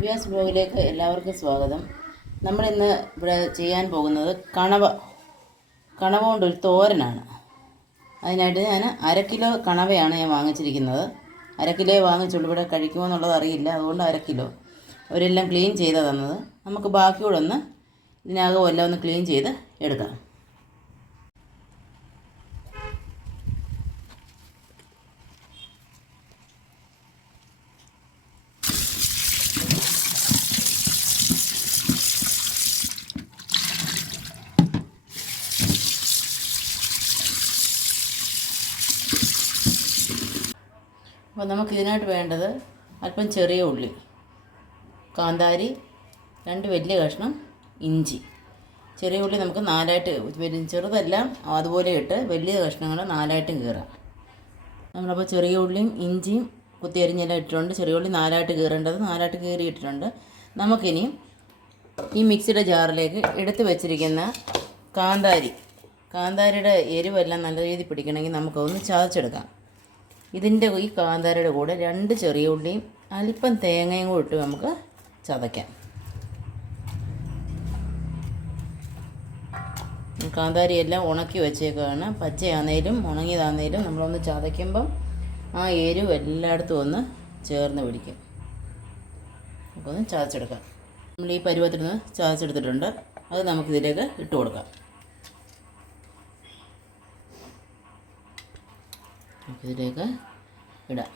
ദിവ്യാസ് ബ്ലോഗിലേക്ക് എല്ലാവർക്കും സ്വാഗതം. നമ്മളിന്ന് ഇവിടെ ചെയ്യാൻ പോകുന്നത് കണവ കണവ കൊണ്ടൊരു തോരനാണ്. അതിനായിട്ട് ഞാൻ അര കിലോ കണവയാണ് ഞാൻ വാങ്ങിച്ചിരിക്കുന്നത്. അര കിലോ വാങ്ങിച്ചുള്ളൂ. ഇവിടെ കഴിക്കുമോ എന്നുള്ളത് അറിയില്ല. അതുകൊണ്ട് അര കിലോ. അവരെല്ലാം ക്ലീൻ ചെയ്താൽ തന്നത്. നമുക്ക് ബാക്കിയോടൊന്ന് ഇതിനകം എല്ലാം ഒന്ന് ക്ലീൻ ചെയ്ത് എടുക്കാം. അപ്പോൾ നമുക്ക് ഇതിനായിട്ട് വേണ്ടത് അല്പം ചെറിയ ഉള്ളി കാന്താരി രണ്ട് വലിയ കഷ്ണം ഇഞ്ചി. ചെറിയ ഉള്ളി നമുക്ക് നാലായിട്ട് ചെറുതല്ല അതുപോലെ ഇട്ട് വലിയ കഷ്ണങ്ങൾ നാലായിട്ടും കീറാം. നമ്മളപ്പോൾ ചെറിയ ഉള്ളിയും ഇഞ്ചിയും കുത്തിയരിഞ്ഞെല്ലാം ഇട്ടിട്ടുണ്ട്. ചെറിയ ഉള്ളി നാലായിട്ട് കീറേണ്ടത് നാലായിട്ട് കീറി ഇട്ടിട്ടുണ്ട് നമുക്കിനി ഈ മിക്സിയുടെ ജാറിലേക്ക് എടുത്തു വെച്ചിരിക്കുന്ന കാന്താരി കാന്താരിയുടെ എരിവെല്ലാം നല്ല രീതിയിൽ പിടിക്കണമെങ്കിൽ നമുക്കൊന്ന് ചതച്ചെടുക്കാം. ഇതിന്റെ ഈ കാന്താരയുടെ കൂടെ രണ്ട് ചെറിയ ഉള്ളിയും അല്പം തേങ്ങയും കൂടി ഇട്ട് നമുക്ക് ചതയ്ക്കാം. കാന്താരി എല്ലാം ഉണക്കി വെച്ചേക്കാണ്. പച്ചയാണേലും ഉണങ്ങിയതാണേലും നമ്മളൊന്ന് ചതയ്ക്കുമ്പം ആ എരിവ് എല്ലായിടത്തും ഒന്ന് ചേർന്ന് പിടിക്കും. നമുക്കൊന്ന് ചതച്ചെടുക്കാം. നമ്മൾ ഈ പരുവത്തിൽ നിന്ന് ചതച്ചെടുത്തിട്ടുണ്ട്. അത് നമുക്കിതിലേക്ക് ഇട്ട് കൊടുക്കാം. നമുക്കിതിലേക്ക് ഇടാം.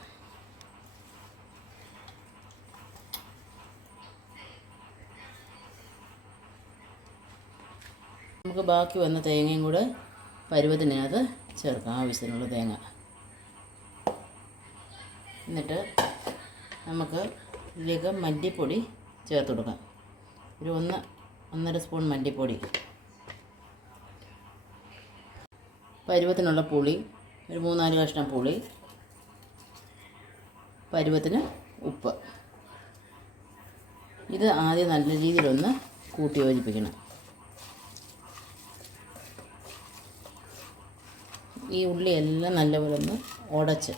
നമുക്ക് ബാക്കി വന്ന തേങ്ങയും കൂടെ പരുവത്തിനകത്ത് ചേർക്കാം ആവശ്യത്തിനുള്ള തേങ്ങ. എന്നിട്ട് നമുക്ക് ഇതിലേക്ക് മല്ലിപ്പൊടി ചേർത്ത് കൊടുക്കാം. ഒരു ഒന്ന് ഒന്നര സ്പൂൺ മല്ലിപ്പൊടി. പരുവത്തിനുള്ള പുളി ഒരു മൂന്നാൽ കഷ്ണം പുളി പരുവത്തിന് ഉപ്പ്. ഇത് ആദ്യം നല്ല രീതിയിലൊന്ന് കൂട്ടി യോജിപ്പിക്കണം. ഈ ഉള്ളി എല്ലാം നല്ലപോലെ ഒന്ന് ഉടച്ച്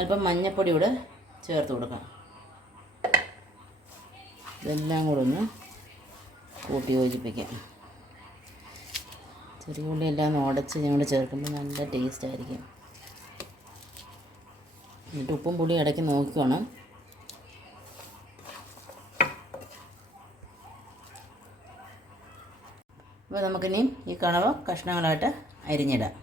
അല്പം മഞ്ഞപ്പൊടി കൂടെ ചേർത്ത് കൊടുക്കാം. ഇതെല്ലാം കൂടെ ഒന്ന് കൂട്ടി യോജിപ്പിക്കാം. ചെറിയ ഉള്ളിയെല്ലാം ഉടച്ച് ഞങ്ങൾ ചേർക്കുമ്പോൾ നല്ല ടേസ്റ്റ് ആയിരിക്കും. എന്നിട്ട് ഉപ്പും പൊടി ഇടയ്ക്ക് നോക്കിക്കോണം അപ്പോൾ നമുക്കിനി ഈ കണവ കഷ്ണങ്ങളായിട്ട് അരിഞ്ഞിടാം.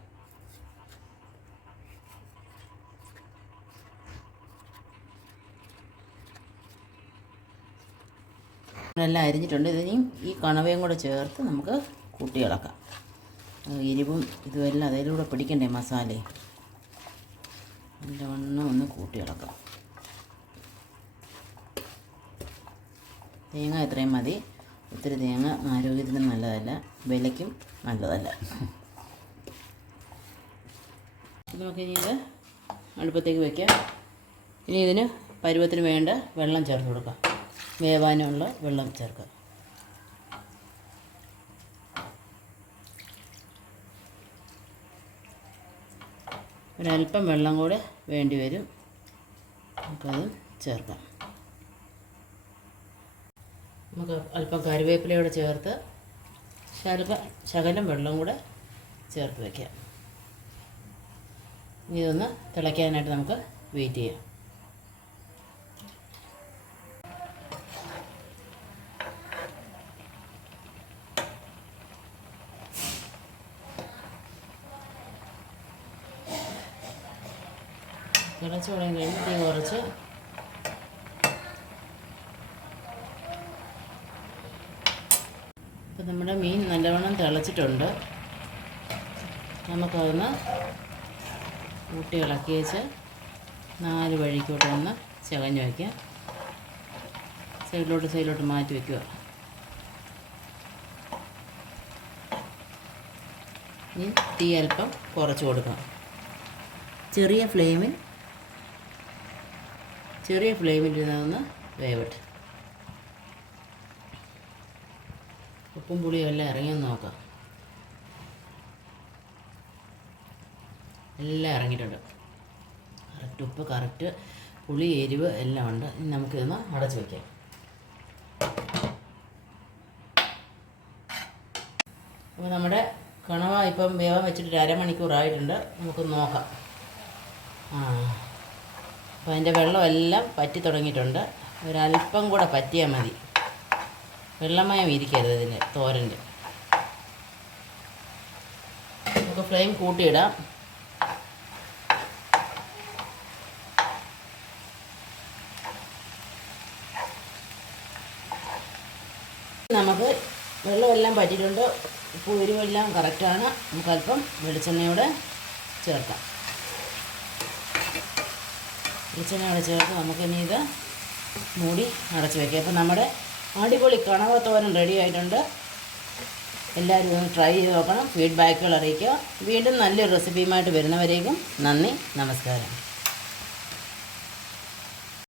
എല്ലാം അരിഞ്ഞിട്ടുണ്ട്. ഇതിനെയും ഈ കണവയും കൂടെ ചേർത്ത് നമുക്ക് കൂട്ടി ഇളക്കാം. എരിവും ഇതുമെല്ലാം അതിലൂടെ പിടിക്കണ്ടേ മസാലയും? നല്ലവണ്ണം ഒന്ന് കൂട്ടി ഇളക്കാം. തേങ്ങ ഇത്രയും മതി. ഒത്തിരി തേങ്ങ ആരോഗ്യത്തിന് നല്ലതല്ല വിലയ്ക്കും നല്ലതല്ല. നമുക്ക് ഇനി ഇത് അടുപ്പത്തേക്ക് വയ്ക്കാം ഇനി ഇതിന് പരുവത്തിന് വേണ്ട വെള്ളം ചേർത്ത് കൊടുക്കാം. വേവാനുള്ള വെള്ളം ചേർക്കുക. ഒരല്പം വെള്ളം കൂടെ വേണ്ടി വരും. നമുക്കത് ചേർക്കാം. നമുക്ക് അല്പം കറിവേപ്പിലയോടെ ചേർത്ത് ശകലം ശകലം വെള്ളം കൂടെ ചേർത്ത് വയ്ക്കാം ഇതൊന്ന് തിളയ്ക്കാനായിട്ട് നമുക്ക് വെയിറ്റ് ചെയ്യാം. തിളച്ച് തുടങ്ങി. കഴിഞ്ഞ് തീ കുറച്ച് ഇപ്പം നമ്മുടെ മീൻ നല്ലവണ്ണം തിളച്ചിട്ടുണ്ട്. നമുക്കതൊന്ന് കൂട്ടി ഇളക്കി വെച്ച് നാല് വഴിക്കോട്ട് ഒന്ന് ചകഞ്ഞ് വയ്ക്കുക സൈഡിലോട്ട് സൈഡിലോട്ട് മാറ്റി വയ്ക്കുക ഇനി തീ അല്പം കുറച്ച് കൊടുക്കാം ചെറിയ ഫ്ലെയിമിൽ ചെറിയ ഫ്ലെയിമിൽ ഇരുന്നതൊന്ന് വേവട്ടെ. ഉപ്പും പുളിയും എല്ലാം ഇറങ്ങിയെന്ന് നോക്കാം. എല്ലാം ഇറങ്ങിയിട്ടുണ്ട്. കറക്റ്റ് ഉപ്പ് കറക്റ്റ് പുളി എരിവ് എല്ലാം ഉണ്ട്. ഇനി നമുക്കിതൊന്ന് അടച്ചു വയ്ക്കാം അപ്പോൾ നമ്മുടെ കണവ ഇപ്പം വേവാൻ വെച്ചിട്ട് ഒരു അരമണിക്കൂറായിട്ടുണ്ട്. നമുക്ക് നോക്കാം. ആ. അപ്പോൾ അതിന്റെ വെള്ളമെല്ലാം പറ്റി തുടങ്ങിയിട്ടുണ്ട്. ഒരല്പം കൂടെ പറ്റിയാൽ മതി. വെള്ളമയം ഇരിക്കരുത് ഇതിന്റെ തോരന്റെ. നമുക്ക് ഫ്ലെയിം കൂട്ടിയിടാം. നമുക്ക് വെള്ളമെല്ലാം പറ്റിയിട്ടുണ്ട്. ഉപ്പ് എരിവെല്ലാം കറക്റ്റാണ്. നമുക്ക് അല്പം വെളിച്ചെണ്ണയോടെ ചേർക്കാം. വെളിച്ചെണ്ണയോടെ ചേർത്ത് നമുക്കിനി ഇത് മൂടി അടച്ച് വയ്ക്കാം അപ്പം നമ്മുടെ അടിപൊളി കണവ തോരൻ റെഡി ആയിട്ടുണ്ട്. എല്ലാവരും ഒന്ന് ട്രൈ ചെയ്ത് നോക്കണം. ഫീഡ്ബാക്കുകൾ അറിയിക്കുക. വീണ്ടും നല്ലൊരു റെസിപ്പിയുമായിട്ട് വരുന്നവരേക്കും നന്ദി നമസ്കാരം.